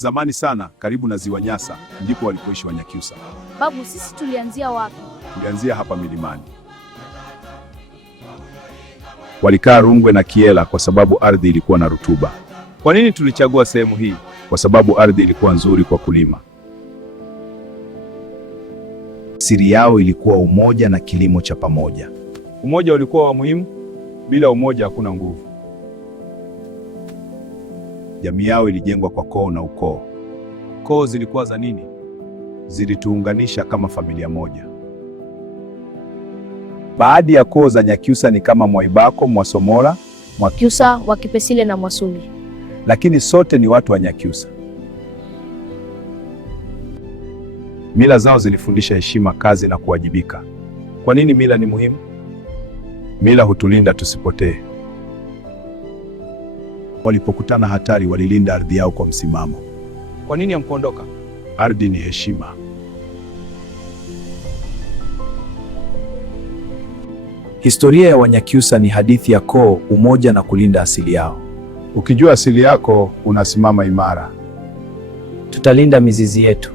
Zamani sana, karibu na Ziwa Nyasa, ndipo walipoishi Wanyakyusa. Babu, sisi tulianzia wapi? Tulianzia hapa milimani. Walikaa Rungwe na Kiela kwa sababu ardhi ilikuwa na rutuba. Kwa nini tulichagua sehemu hii? Kwa sababu ardhi ilikuwa nzuri kwa kulima. Siri yao ilikuwa umoja na kilimo cha pamoja. Umoja ulikuwa wa muhimu, bila umoja hakuna nguvu. Jamii yao ilijengwa kwa koo na ukoo. Koo zilikuwa za nini? Zilituunganisha kama familia moja. Baadhi ya koo za Nyakyusa ni kama Mwaibako, Mwasomola, Mwakyusa, Wakipesile na Mwasuli. Lakini sote ni watu wa Nyakyusa. Mila zao zilifundisha heshima, kazi na kuwajibika. Kwa nini mila ni muhimu? Mila hutulinda tusipotee. Walipokutana hatari, walilinda ardhi yao kwa msimamo. Kwa nini hamkuondoka? Ardhi ni heshima. Historia ya Wanyakyusa ni hadithi ya koo, umoja na kulinda asili yao. Ukijua asili yako, unasimama imara. Tutalinda mizizi yetu.